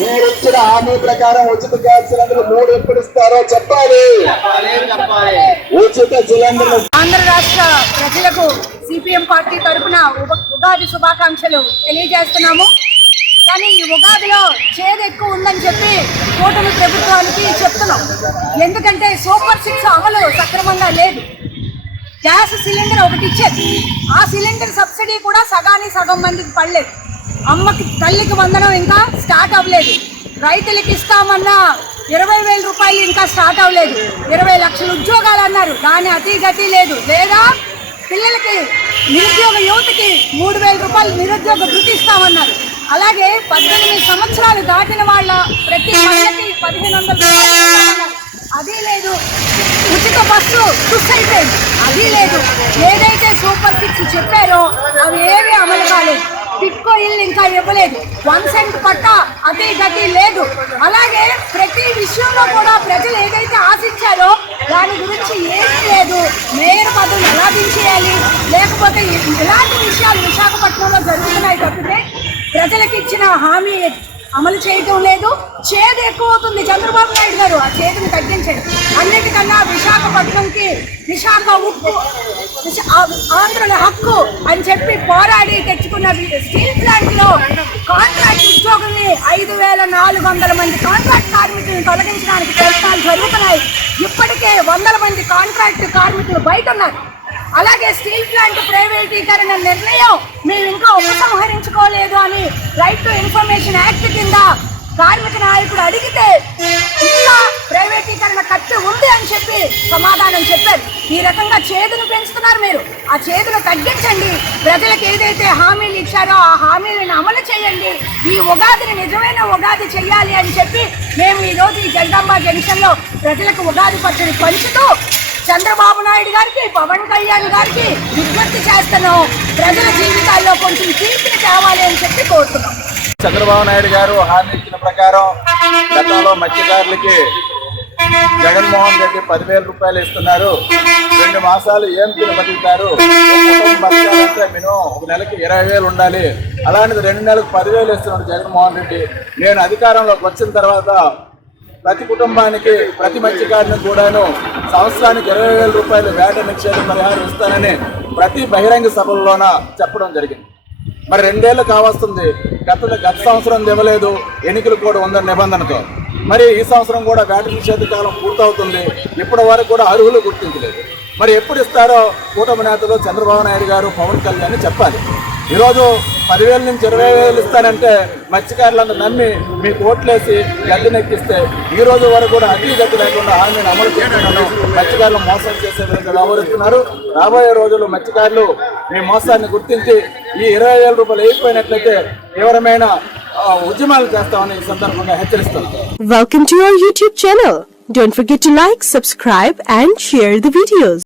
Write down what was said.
మీరు ఇచ్చిన హామీ ప్రకారం ఉచిత గ్యాస్ సిలిండర్ 3 ఎప్పుడు ఇస్తారో చెప్పాలి. ఉచిత సిలిండర్. ఆంధ్ర రాష్ట్ర ప్రజలకు సిపిఎం పార్టీ తరఫున ఉగాది శుభాకాంక్షలు తెలియజేస్తున్నాము. కానీ ఈ ఉగాదిలో చేదు ఎక్కువ ఉందని చెప్పి కూటమి ప్రభుత్వానికి చెప్తున్నాం. ఎందుకంటే సూపర్ 6 అమలు సక్రమంగా లేదు. గ్యాస్ సిలిండర్ ఒకటి ఇచ్చేది, ఆ సిలిండర్ సబ్సిడీ కూడా సగం మందికి పడలేదు. అమ్మకి తల్లికి వందనం ఇంకా స్టార్ట్ అవ్వలేదు. రైతులకి ఇస్తామన్న 20,000 రూపాయలు ఇంకా స్టార్ట్ అవ్వలేదు. 20 లక్షల ఉద్యోగాలు అన్నారు, దాని అతిగతి లేదు. లేదా పిల్లలకి నిరుద్యోగ యువతకి 3,000 రూపాయలు నిరుద్యోగ వృత్తి ఇస్తామన్నారు. అలాగే 18 సంవత్సరాలు దాటిన వాళ్ళ ప్రతి మహిళకి 1,500 రూపాయలు, అది లేదు. ఉచిత బస్సు అయిపోయింది, అది లేదు. ఏదైతే సూపర్ 6 చెప్పారో అవి ఏమీ అమలు కాలేదు. టిక్కో ఇల్లు ఇంకా ఇవ్వలేదు. 1 సెంట్ పట్టా అతి గతి లేదు. అలాగే ప్రతి విషయంలో కూడా ప్రజలు ఏదైతే ఆశించారో దాని గురించి ఏమీ లేదు. మేయర్ పదవులు ఎలా దించేయాలి, లేకపోతే ఇలాంటి విషయాలు విశాఖపట్నంలో జరుగుతున్నాయి తప్పితే ప్రజలకు ఇచ్చిన హామీ అమలు చేయటం లేదు. చేదు ఎక్కువ అవుతుంది. చంద్రబాబు నాయుడు గారు ఆ చేదుని తగ్గించండి. అన్నిటికన్నా విశాఖపట్నంకి విశాఖ ఉక్కు, ఆంధ్రుల హక్కు అని చెప్పి పోరాడి తెచ్చుకున్న స్టీల్ ప్లాంట్ లో కాంట్రాక్ట్ ఉద్యోగుల్ని 5,400 మంది కాంట్రాక్ట్ కార్మికులను తొలగించడానికి ప్రయత్నాలు జరుగుతున్నాయి. ఇప్పటికే 100 మంది కాంట్రాక్ట్ కార్మికులు బయట ఉన్నారు. అలాగే స్టీల్ ప్లాంట్ ప్రైవేటీకరణ నిర్ణయం మేము ఇంకా ఉపసంహరించుకోలేదు అని రైట్ టు ఇన్ఫర్మేషన్ యాక్ట్ కింద కార్మిక నాయకుడు అడిగితే ఇంకా ప్రైవేటీకరణ ఖర్చు ఉంది అని చెప్పి సమాధానం చెప్పారు. ఈ రకంగా చేదును పెంచుతున్నారు. మీరు ఆ చేదును తగ్గించండి. ప్రజలకు ఏదైతే హామీలు ఇచ్చారో ఆ హామీలను అమలు చేయండి. ఈ ఉగాదిని నిజమైన ఉగాది చెయ్యాలి అని చెప్పి మేము ఈరోజు ఈ జగదాంబ జంక్షన్లో ప్రజలకు ఉగాది పచ్చడి పంచుతూ చంద్రబాబు నాయుడు గారికి, పవన్ కళ్యాణ్ గారికి విజ్ఞప్తి చేస్తున్నాం. ప్రజల జీవితాల్లో కొంచెం తీర్పుని తేవాలి అని చెప్పి కోరుతున్నాం. చంద్రబాబు నాయుడు గారు హామీ ఇచ్చిన ప్రకారం గతంలో మత్స్యకారులకి జగన్మోహన్ రెడ్డి 10,000 రూపాయలు ఇస్తున్నారు. 2 మాసాలు ఏం తిని బతుకుతారు? బతకాలంటే మినిమం ఒక నెలకి 20,000 ఉండాలి. అలాంటిది 2 నెలలకు 10,000 ఇస్తున్నాడు జగన్మోహన్ రెడ్డి. నేను అధికారంలోకి వచ్చిన తర్వాత ప్రతి కుటుంబానికి, ప్రతి మత్స్యకారునికి కూడాను సంవత్సరానికి 20,000 రూపాయలు వేట నిక్షేప పరిహారం ఇస్తానని ప్రతి బహిరంగ సభల్లోన చెప్పడం జరిగింది. మరి 2 ఏళ్ళు కావస్తుంది. గత సంవత్సరం ఇవ్వలేదు, ఎన్నికలు కూడా ఉందని నిబంధనతో. మరి ఈ సంవత్సరం కూడా వేట నిషేధ కాలం పూర్తవుతుంది. ఇప్పటి వరకు కూడా అర్హులు గుర్తించలేదు. మరి ఎప్పుడు ఇస్తారో కూటమి నేతలు చంద్రబాబు నాయుడు గారు, పవన్ కళ్యాణ్ చెప్పాలి. ఈరోజు 10,000 నుంచి 20,000 ఇస్తానంటే మత్స్యకారులందరూ నమ్మి మీకు ఓట్లేసి గద్దెనెక్కిస్తే ఈ రోజు వరకు కూడా అతి గతి లేకుండా హామీని అమలు చేస్తున్నాను. మత్స్యకారులు మోసం చేసే విధంగా వ్యవహరిస్తున్నారు. రాబోయే రోజుల్లో మత్స్యకారులు మీ మోసాన్ని గుర్తించి ఈ 20,000 రూపాయలు అయిపోయినట్లయితే తీవ్రమైన ఉద్యమాలు చేస్తామని ఈ సందర్భంగా హెచ్చరిస్తున్నాను. Welcome to our YouTube channel. Don't forget to like, subscribe and share the videos.